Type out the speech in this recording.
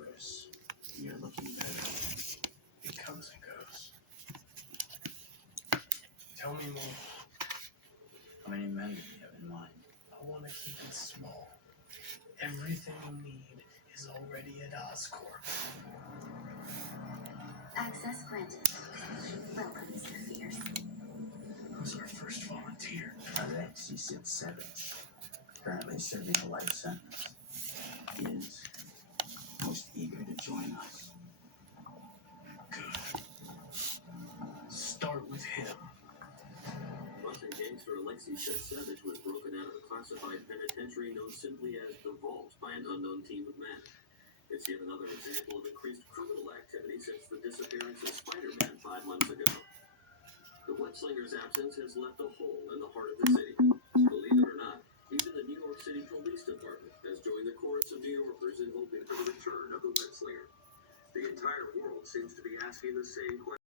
others. You're looking better. It comes and goes. Tell me more. How many men do you have in mind? I want to keep it small. Everything you need is already at Oscorp. Access granted. Welcome, Mr. Fierce. Who's our first volunteer? Alexei Sitsevich, currently serving a life sentence. He is most eager to join us. Good. Start with him. Russian gangster Alexei Sitsevich was broken out of a classified penitentiary known simply as the Vault by an unknown team of men. It's yet another example of increased criminal activity since the disappearance of Spider-Man 5 months ago. The Webslinger's absence has left a hole in the heart of the city. Believe it or not, even the New York City Police Department has joined the chorus of New Yorkers in hoping for the return of the Webslinger. The entire world seems to be asking the same question.